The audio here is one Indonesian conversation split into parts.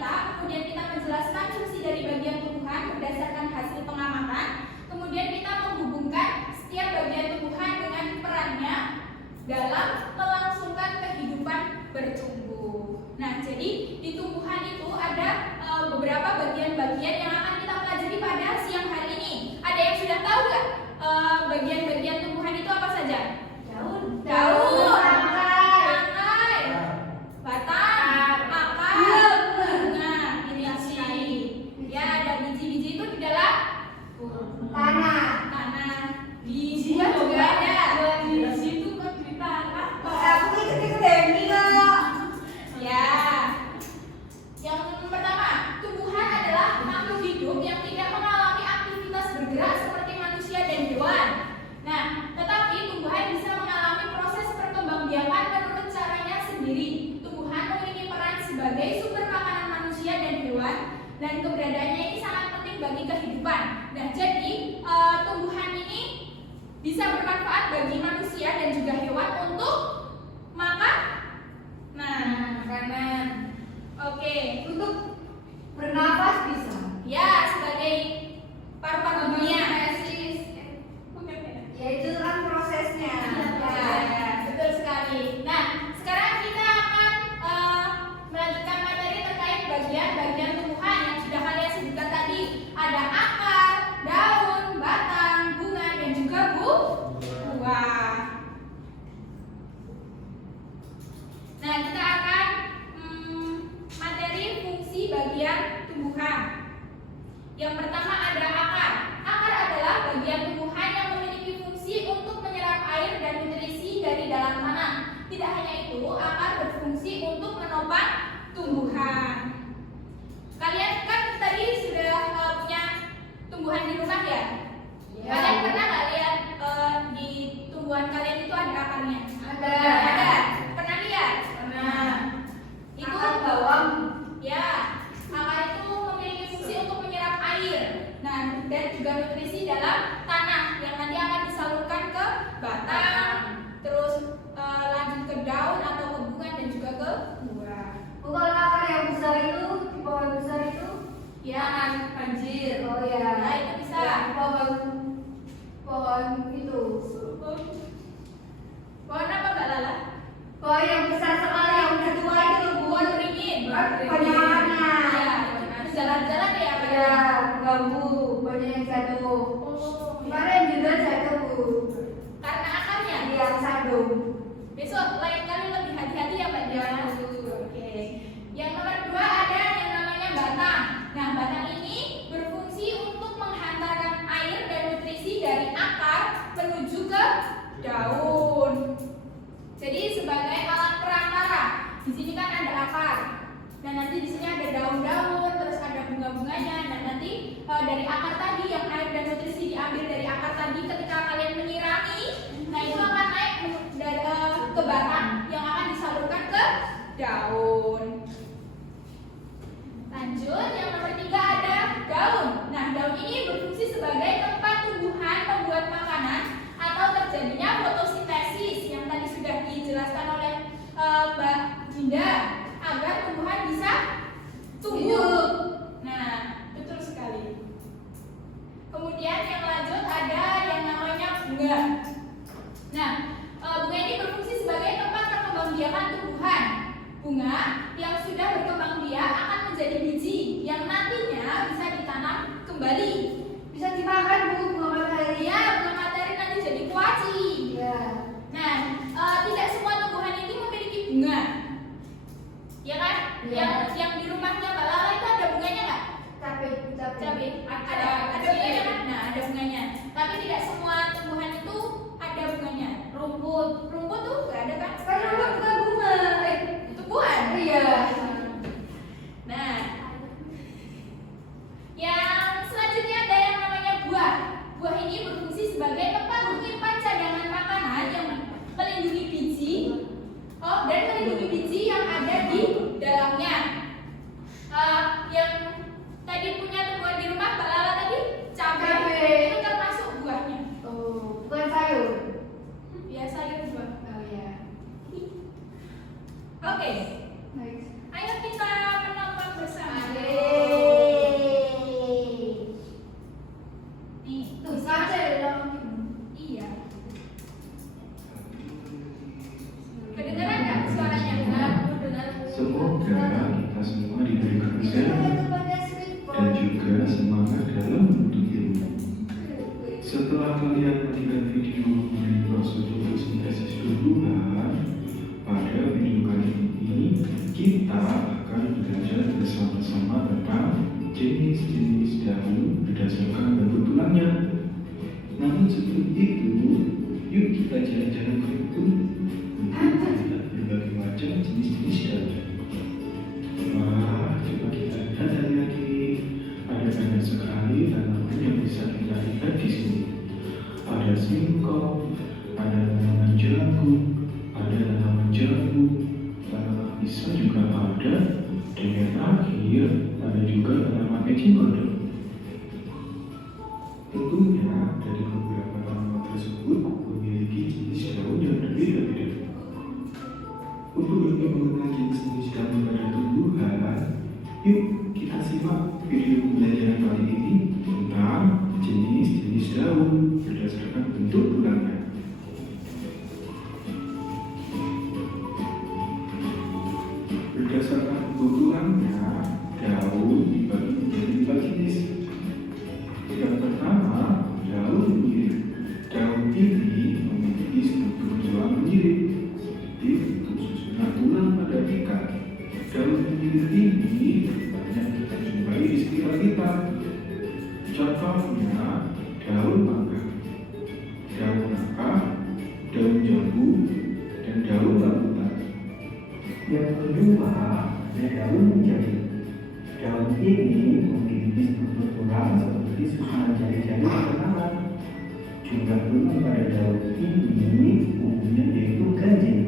kita, kemudian kita menjelaskan fungsi dari bagian tumbuhan berdasarkan hasil pengamatan, kemudian kita menghubungkan setiap bagian tumbuhan dengan perannya dalam melangsungkan kehidupan bertumbuh. Nah, jadi di tumbuhan itu ada beberapa bagian-bagian yang akan kita pelajari pada siang hari ini. Ada yang sudah tahu nggak bagian-bagian tumbuhan itu apa saja? Daun, tangkai, batang, akar, bunga, biji. Ya, ada biji-biji itu di dalam tanah. Biji juga ada. Biji itu kan di tanah. Aku ikut Demi kok. Ya. Yang pertama, tumbuhan adalah makhluk hidup yang tidak mengalami aktivitas bergerak seperti manusia dan hewan. Nah, tetapi tumbuhan bisa mengalami proses perkembangbiakan menurut caranya sendiri. Tumbuhan memiliki peran sebagai sumber makanan manusia dan hewan, dan keberadaannya ini sangat penting bagi kehidupan. Nah, jadi tumbuhan ini bisa bermanfaat bagi manusia dan juga hewan untuk makan. Nah, makanan. Oke, untuk Bernafas bisa. ya sebagai paru-paru dunia. Ya itu kan prosesnya. Ya, betul sekali. Nah, sekarang kita akan melanjutkan materi terkait bagian-bagian tumbuhan yang sudah kalian sebutkan tadi. Ada akar, daun, batang, bunga, dan juga buah. Nah, kita akan materi fungsi bagian tumbuhan. Yang pertama ada akar. Akar adalah bagian tumbuhan yang memiliki fungsi untuk menyerap air dan nutrisi dari dalam tanah. Tidak hanya itu, akar berfungsi untuk menopang tumbuhan. Kalian kan tadi sudah punya tumbuhan di rumah ya? Ya. Kalian pernah nggak lihat di tumbuhan kalian itu ada akarnya? Ada. Pernah lihat? Pernah. Itu Akar bawang. Ya, akar itu memiliki fungsi untuk menyerap air, nah, dan juga nutrisi dalam tanah yang nanti akan disalurkan ke batang, terus lanjut ke daun atau ke bunga dan juga ke buah. Kalau akar yang besar itu, di pohon besar itu, Ya, banjir. Oh ya. Nah, itu bisa. Ya, pohon itu. Pohon apa Mbak Lala? Pohon yang besar sekali yang udah tua itu Pohon beringin. banyaknya. Ya, itu jalan-jalan ya Mbak? Ya, bambu banyak yang jatuh. Oh, Kemarin juga jatuh Bu. karena akarnya. Yang sandung. Besok lain kali lebih hati-hati ya Mbak Dia. Oke. Yang nomor 2 ada yang namanya batang. Nah, batang ini berfungsi untuk menghantarkan air dan nutrisi dari akar menuju ke daun. Jadi sebagai alat perantara. Di sini kan ada akar. Nah, nanti di sini ada daun-daun, terus ada bunga-bunganya. Nah, nanti dari akar tadi yang air dan nutrisi diambil dari akar tadi ketika kalian menyirami, nah itu akan naik ke batang yang akan disalurkan ke daun. Lanjut, yang nomor 3 ada daun. Nah, daun ini berfungsi sebagai tempat tumbuhan pembuat makanan atau terjadinya fotosintesis yang tadi sudah dijelaskan oleh Mbak Dinda agar tumbuhan bisa tumbuh. Nah, betul sekali. Kemudian yang lanjut ada yang namanya bunga. Nah, bunga ini berfungsi sebagai tempat perkembangbiakan tumbuhan. Bunga yang sudah berkembang biak akan menjadi biji yang nantinya bisa ditanam kembali. Bisa dimakan Bu, bunga matahari. Ya, bunga matahari nanti jadi kuaci. Ya. Nah, tidak semua tumbuhan ini memiliki bunga. Ya kan? Ya. Yang di rumahnya Mbak Lala itu ada Setelah kalian melihat video mengenai prosedur fotosintesis tumbuhan, pada video kali ini kita akan belajar bersama-sama tentang jenis-jenis daun berdasarkan bentuk tulangnya. Namun sebelum itu, yuk kita jalan-jalan ke kebun untuk melihat berbagai macam jenis-jenis daun. Wah, coba kita lihat dari lagi. Ada banyak sekali tanaman yang bisa kita lihat di sini. Ada singkong, ada tanaman jagung, ada tanaman jambu, tanaman pisang juga ada, dan yang terakhir ada juga tanaman eceng gondok. Tentunya dari beberapa tanaman tersebut memiliki jenis daun yang berbeda-beda. Untuk lebih mengenal jenis-jenis daun pada tumbuhan, yuk kita simak video pembelajaran kali ini tentang jenis-jenis daun berdasarkan bentuk tulangnya. Berdasarkan bentuk tulangnya, daun dibagi menjadi 4 jenis. Yang pertama, daun mirip. Daun ini memiliki struktur tulang mirip, seperti bentuk susunan tulang pada ikan. Daun mirip ini banyak kita jumpai di sekitar kita. Contohnya daun mangga, daun nangka, daun jambu, dan daun rambutan. Yang kedua, ada daun jari. Daun ini memiliki struktur tulang seperti susunan jari-jari pada tangan. Jumlah tulang pada daun ini umumnya yaitu ganjil,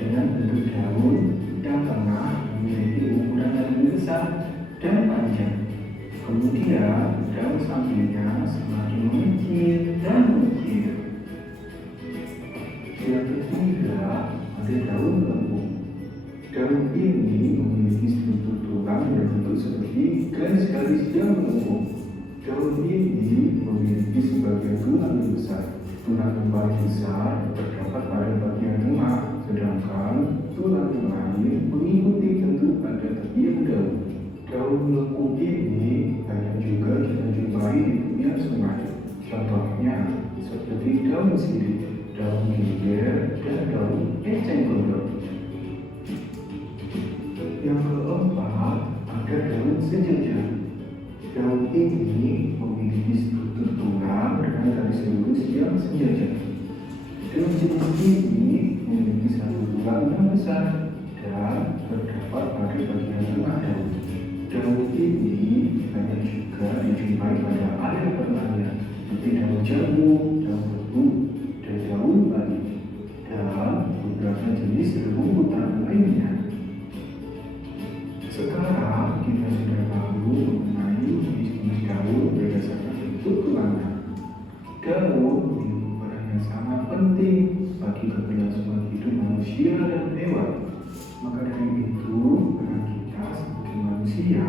dengan bentuk daun yang tengah memiliki ukuran yang lebih besar dan panjang. Kemudian daun sampingnya semakin mengecil dan mengecil. Yang ketiga, ada daun lengkung. Daun ini memiliki struktur tulang yang berbentuk seperti garis-garis yang melengkung. Daun ini memiliki sebagian tulang yang besar. Tulang yang paling besar terdapat pada bagian tengah, sedangkan tulang yang lain mengikuti bentuk pada tepian daun. Daun melengkung ini banyak juga kita jumpai di tepian sungai. Contohnya seperti daun sirih, daun geger, dan daun eceng gondok. Yang keempat, ada daun sejajar. Daun ini memiliki struktur tulang dengan garis lurus yang sejajar. Daun jenis ini memiliki satu tulang yang besar dan terdapat pada bagian tengah daun. Daun ini banyak juga dijumpai pada area pertanian seperti daun jambu, daun tebu, dan daun bali, dan beberapa jenis rumputan lainnya. Sekarang kita sudah tahu mengenai jenis-jenis daun berdasarkan bentuk tulangnya. Daun memiliki peran yang sangat penting bagi keberlangsungan hidup manusia dan hewan. Maka dari itu, peran kita sebagai manusia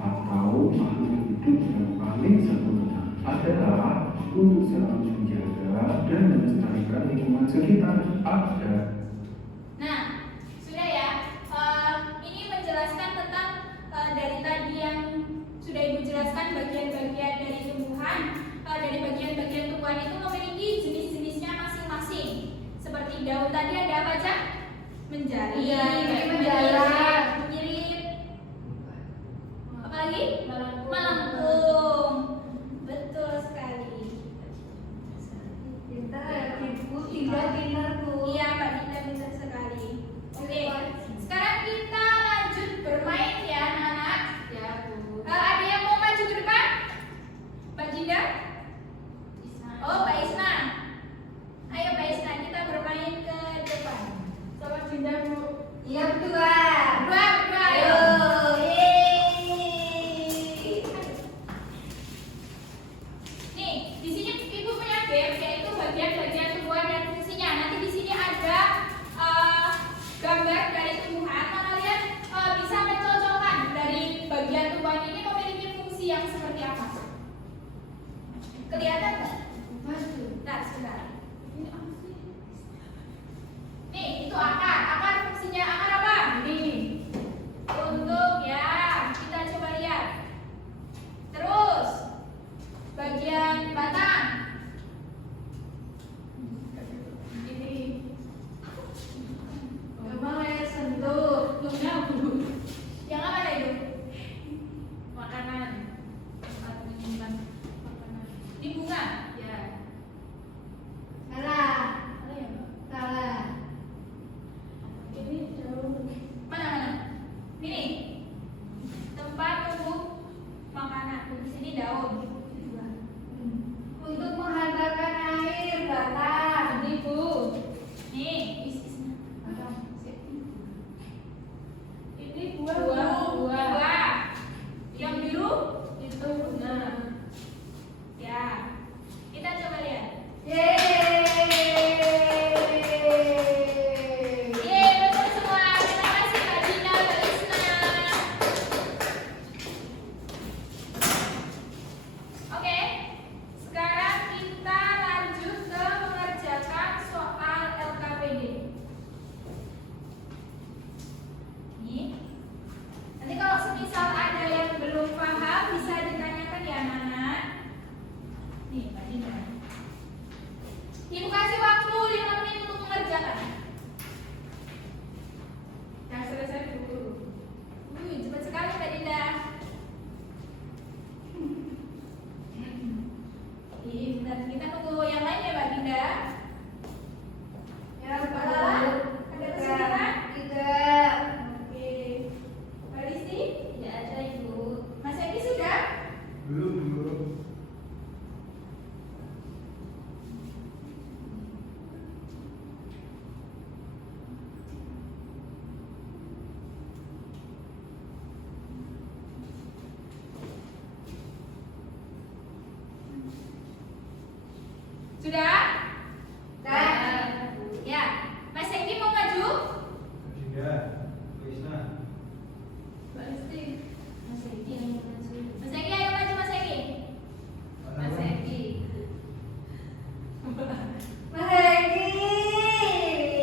atau makhluk hidup yang paling sempurna adalah untuk selalu menjaga dan melestarikan lingkungan sekitar ada. Nah, sudah ya. Ini menjelaskan tentang dari tadi yang sudah Ibu jelaskan bagian-bagian dari tumbuhan. Dari bagian-bagian tumbuhan itu memiliki jenis-jenisnya masing-masing. Seperti daun tadi ada apa aja? Menjari, menjalar, mirip, apa lagi? Melengkung. Betul sekali. Pintar, Ibu, pintar-pintarku. Iya, Mbak Dinda pintar sekali. Oke, sekarang kita lanjut bermain ya, anak-anak. Ya, Bu. Ada yang mau maju ke depan? Mbak Dinda? Oh, Mbak Isna. Ayo Mbak Isna, kita bermain ke depan. Sama Dinda dulu. Iya, berdua. Berdua, ayo. Ayo. Yeay. Sudah? Dah. Ya. Mas Egi mau maju? Tidak. Krisna. Mas Egi. Mas Egi ayo maju Mas Egi. Mas Egi. Mas Egi.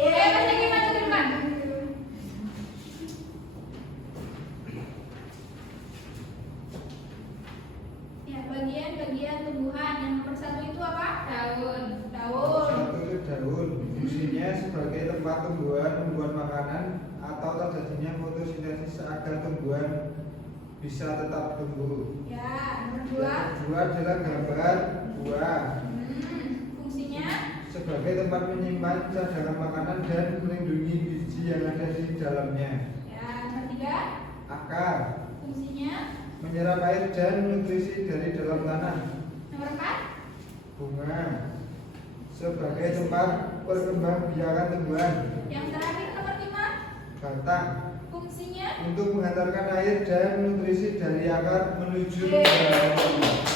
Ayo Mas Egi maju ke depan. Ya, bagian tumbuhan yang nomor 1 itu apa? Daun. Daun. Satu itu daun, fungsinya sebagai tempat tumbuhan membuat makanan atau terjadinya fotosintesis agar tumbuhan bisa tetap tumbuh. Ya, nomor 2. Yang kedua adalah gambar buah Fungsinya sebagai tempat menyimpan cadangan makanan dan melindungi biji yang ada di dalamnya. ya, nomor 3. Akar Fungsinya menyerap air dan nutrisi dari dalam tanah. nomor 4. Bunga sebagai tempat perkembangbiakan tumbuhan. Yang terakhir nomor 5. Batang Fungsinya untuk mengantarkan air dan nutrisi dari akar menuju ke dalam tanah.